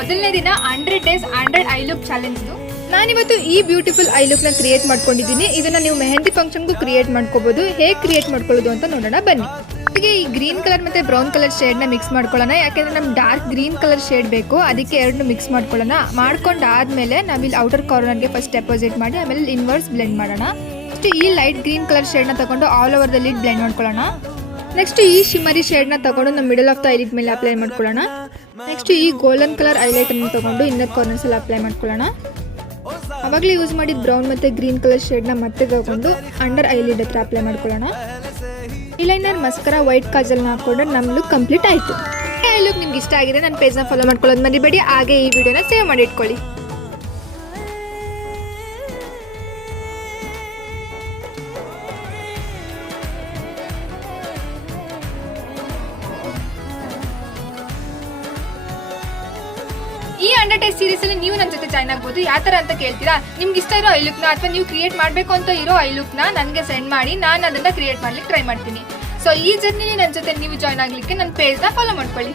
ಮೊದಲನೇ ದಿನ 100 days 100 I look challenge. ನಾನಿವತ್ತು ಈ ಬ್ಯೂಟಿಫುಲ್ ಐ ಲುಕ್ ನ ಕ್ರಿಯೇಟ್ ಮಾಡ್ಕೊಂಡಿದ್ದೀನಿ. ಇದನ್ನ ನೀವು ಮೆಹಂದಿ ಫಂಕ್ಷನ್ಗೂ ಕ್ರಿಯೇಟ್ ಮಾಡ್ಕೋಬಹುದು. ಹೇಗೆ ಕ್ರಿಯೇಟ್ ಮಾಡ್ಕೊಳ್ಳೋದು ಅಂತ ನೋಡೋಣ ಬನ್ನಿ. ಹಾಗೆ ಈ ಗ್ರೀನ್ ಕಲರ್ ಮತ್ತೆ ಬ್ರೌನ್ ಕಲರ್ ಶೇಡ್ ನ ಮಿಕ್ಸ್ ಮಾಡ್ಕೊಳ್ಳೋಣ. ಯಾಕೆಂದ್ರೆ ನಮ್ಗೆ ಡಾರ್ಕ್ ಗ್ರೀನ್ ಕಲರ್ ಶೇಡ್ ಬೇಕು, ಅದಕ್ಕೆ ಎರಡನ್ನೂ ಮಿಕ್ಸ್ ಮಾಡ್ಕೊಳ್ಳೋಣ. ಮಾಡ್ಕೊಂಡಾದ್ಮೇಲೆ ನಾವಿಲ್ಲಿ ಔಟರ್ ಕಾರ್ನರ್ಗೆ ಫಸ್ಟ್ ಡೆಪಾಸಿಟ್ ಮಾಡಿ ಆಮೇಲೆ ಇನ್ವರ್ಸ್ ಬ್ಲೆಂಡ್ ಮಾಡೋಣ. ನೆಕ್ಸ್ಟ್ ಈ ಲೈಟ್ ಗ್ರೀನ್ ಕಲರ್ ಶೇಡ್ ನ ತಗೊಂಡು all over the lid blend ಮಾಡ್ಕೊಳ್ಳೋಣ. ನೆಕ್ಸ್ಟ್ ಈ ಶಿಮರಿ ಶೇಡ್ ನ ತಗೊಂಡು ನಮ್ಮ ಮಿಡಲ್ ಆಫ್ ದ ಐಲಿಡ್ ಮೇಲೆ ಅಪ್ಲೈ ಮಾಡ್ಕೊಳ್ಳೋಣ. ನೆಕ್ಸ್ಟ್ ಈ ಗೋಲ್ಡನ್ ಕಲರ್ ಐಲೈಟ್ ಅನ್ನು ತಗೊಂಡು ಇನ್ನರ್ ಕಾರ್ನರ್ಸ್ ಅಲ್ಲಿ ಅಪ್ಲೈ ಮಾಡ್ಕೊಳ್ಳೋಣ. ಅವಾಗಲೇ ಯೂಸ್ ಮಾಡಿದ ಬ್ರೌನ್ ಮತ್ತೆ ಗ್ರೀನ್ ಕಲರ್ ಶೇಡ್ ನ ಮತ್ತೆ ತಗೊಂಡು ಅಂಡರ್ ಐಲಿಡ್ ಹತ್ರ ಅಪ್ಲೈ ಮಾಡ್ಕೊಳ್ಳೋಣ. ಐಲೈನರ್, ಮಸ್ಕರ, ವೈಟ್ ಕಾಜಲ್ ನ ಹಾಕೊಂಡ್ರೆ ನಮ್ಮ ಲುಕ್ ಕಂಪ್ಲೀಟ್ ಆಯ್ತು. ಐ ಲುಕ್ ನಿಮ್ಗೆ ಇಷ್ಟ ಆಗಿದೆ ನನ್ನ ಪೇಜ್ ನ ಫಾಲೋ ಮಾಡ್ಕೊಳ್ಳೋದು ಮರಿಬೇಡಿ. ಹಾಗೆ ಈ ವಿಡಿಯೋನ ಸೇವ್ ಮಾಡಿ ಇಟ್ಕೊಳ್ಳಿ. ಈ 100 ಡೇಸ್ ಸೀರೀಸ್ ಅಲ್ಲಿ ನೀವು ನನ್ನ ಜೊತೆ ಜಾಯ್ನ್ ಆಗ್ಬೋದು. ಯಾವ ತರ ಅಂತ ಕೇಳ್ತೀರಾ? ನಿಮ್ಗೆ ಇಷ್ಟ ಇರೋ ಐ ಲುಕ್ ನ ಅಥವಾ ನೀವು ಕ್ರಿಯೇಟ್ ಮಾಡಬೇಕು ಅಂತ ಇರೋ ಐ ಲುಕ್ ನ ನನಗೆ ಸೆಂಡ್ ಮಾಡಿ, ನಾನು ಅದನ್ನ ಕ್ರಿಯೇಟ್ ಮಾಡ್ಲಿಕ್ಕೆ ಟ್ರೈ ಮಾಡ್ತೀನಿ. ಸೊ ಈ ಜರ್ನಿಲಿ ನನ್ನ ಜೊತೆ ನೀವು ಜಾಯ್ನ್ ಆಗ್ಲಿಕ್ಕೆ ನನ್ನ ಪೇಜ್ ನ ಫಾಲೋ ಮಾಡ್ಕೊಳ್ಳಿ.